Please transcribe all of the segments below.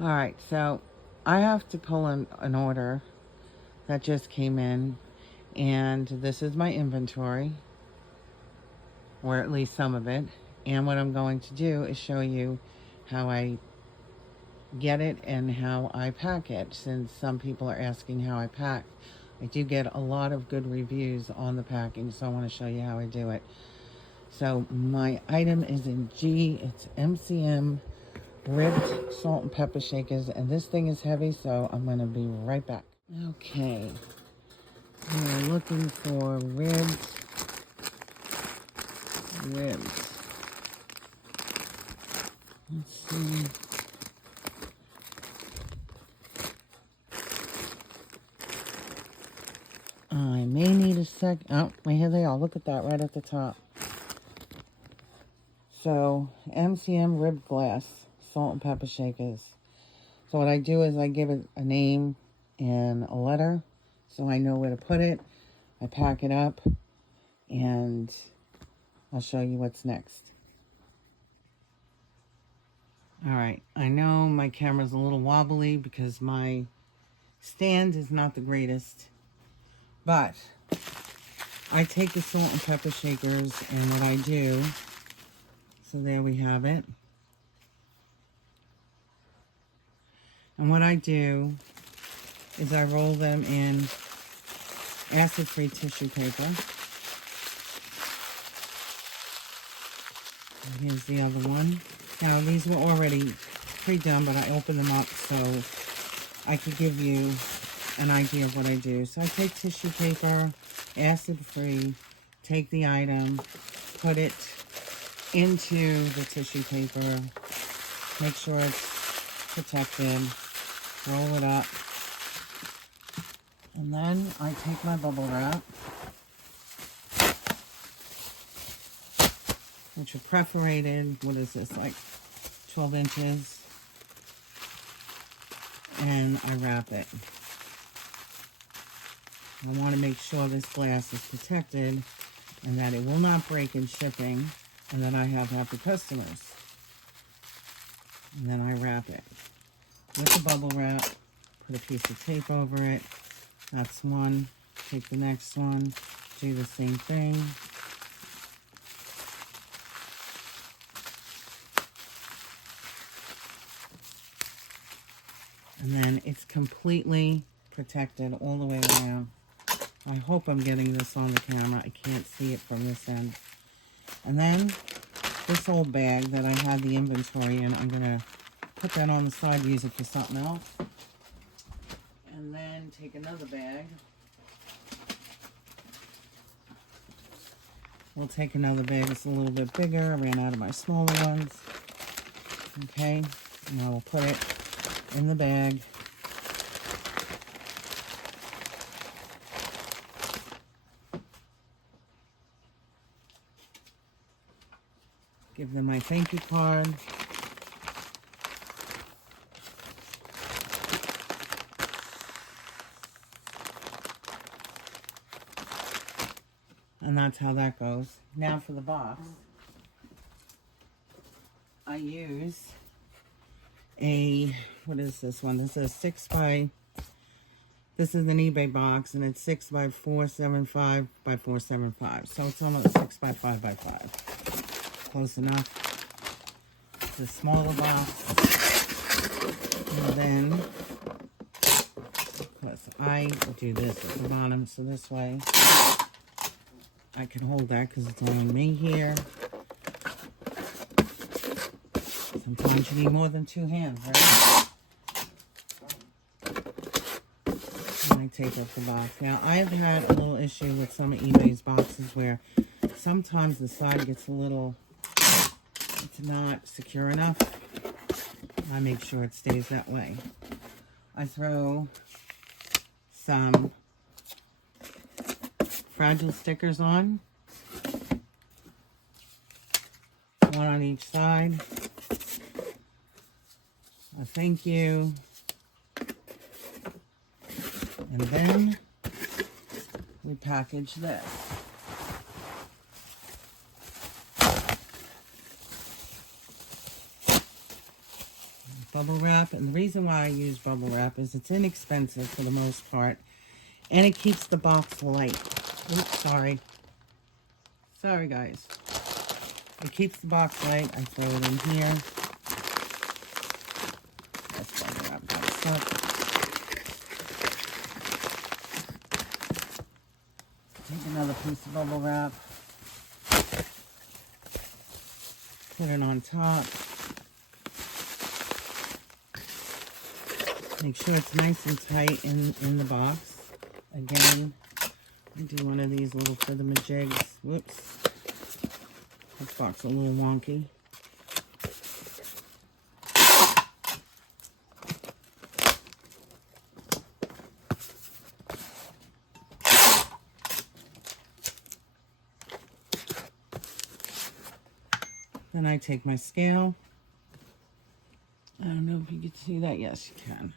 All right, so I have to pull an order that just came in, and this is my inventory, or at least some of it. And what I'm going to do is show you how I get it and how I pack it, since some people are asking how I pack. I do get a lot of good reviews on the packing, so I want to show you how I do it. So my item is in G. It's MCM ribbed salt and pepper shakers, and this thing is heavy, so I'm going to be right back. Okay, we're looking for ribs. Let's see. I may need a sec. Oh, here they are. Look at that right at the top. So, MCM ribbed glass salt and pepper shakers. So what I do is I give it a name and a letter so I know where to put it. I pack it up and I'll show you what's next. Alright, I know my camera's a little wobbly because my stand is not the greatest, but I take the salt and pepper shakers, and what I do, so there we have it. And what I do is I roll them in acid-free tissue paper. And here's the other one. Now, these were already pre-done, but I opened them up so I could give you an idea of what I do. So I take tissue paper, acid-free, take the item, put it into the tissue paper, make sure it's protected, roll it up, and then I take my bubble wrap, which are perforated, what is this, like 12 inches, and I wrap it. I want to make sure this glass is protected and that it will not break in shipping, and that I have happy customers. And then I wrap it with the bubble wrap, put a piece of tape over it. That's one. Take the next one, do the same thing. And then it's completely protected all the way around. I hope I'm getting this on the camera. I can't see it from this end. And then this old bag that I had the inventory in, I'm going to put that on the side, use it for something else. And then take another bag. We'll take another bag that's a little bit bigger. I ran out of my smaller ones. Okay, and I will put it in the bag. Give them my thank you card. And that's how that goes. Now for the box. I use a, what is this one? This is this is an eBay box, and it's 6 by 475 by 475. So it's almost 6 by 5 by 5. Close enough. It's a smaller box. And then, because I do this at the bottom, so this way I can hold that because it's only me here. Sometimes you need more than 2 hands, right? And I take up the box. Now, I've had a little issue with some of eBay's boxes where sometimes the side gets a little, it's not secure enough. I make sure it stays that way. I throw some fragile stickers on. One on each side. A thank you. And then we package this. bubble wrap. And the reason why I use bubble wrap is it's inexpensive for the most part. And it keeps the box light. Oops, sorry. Sorry, guys. It keeps the box light. I throw it in here. Let's bubble wrap that stuff. Take another piece of bubble wrap. Put it on top. Make sure it's nice and tight in the box. Again, I do one of these little jigs. Whoops. This box is a little wonky. Then I take my scale. I don't know if you can see that. Yes, you can.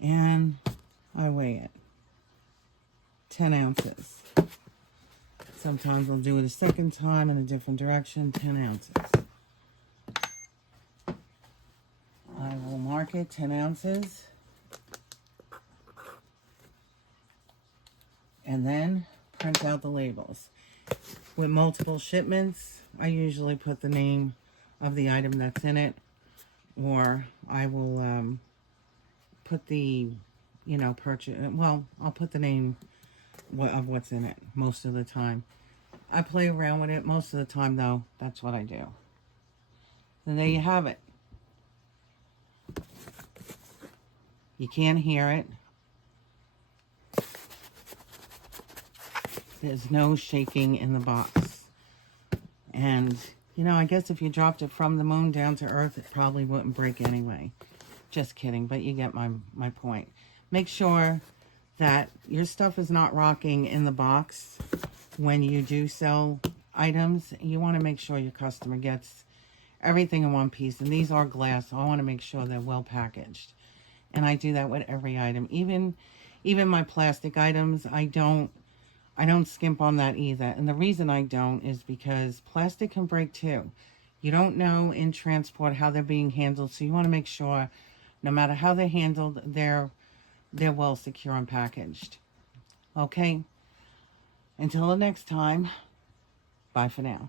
And I weigh it. 10 ounces. Sometimes I'll do it a second time in a different direction. 10 ounces. I will mark it 10 ounces. And then print out the labels. With multiple shipments, I usually put the name of the item that's in it, or I will put the, purchase, well, I'll put the name of what's in it most of the time. I play around with it most of the time, though. That's what I do. And there you have it. You can't hear it. There's no shaking in the box. And, I guess if you dropped it from the moon down to earth, it probably wouldn't break anyway. Just kidding, but you get my point. Make sure that your stuff is not rocking in the box when you do sell items. You want to make sure your customer gets everything in one piece. And these are glass, so I want to make sure they're well packaged. And I do that with every item. Even my plastic items, I don't skimp on that either. And the reason I don't is because plastic can break too. You don't know in transport how they're being handled, so you want to make sure no matter how they're handled, they're well secure and packaged. Okay? Until the next time, bye for now.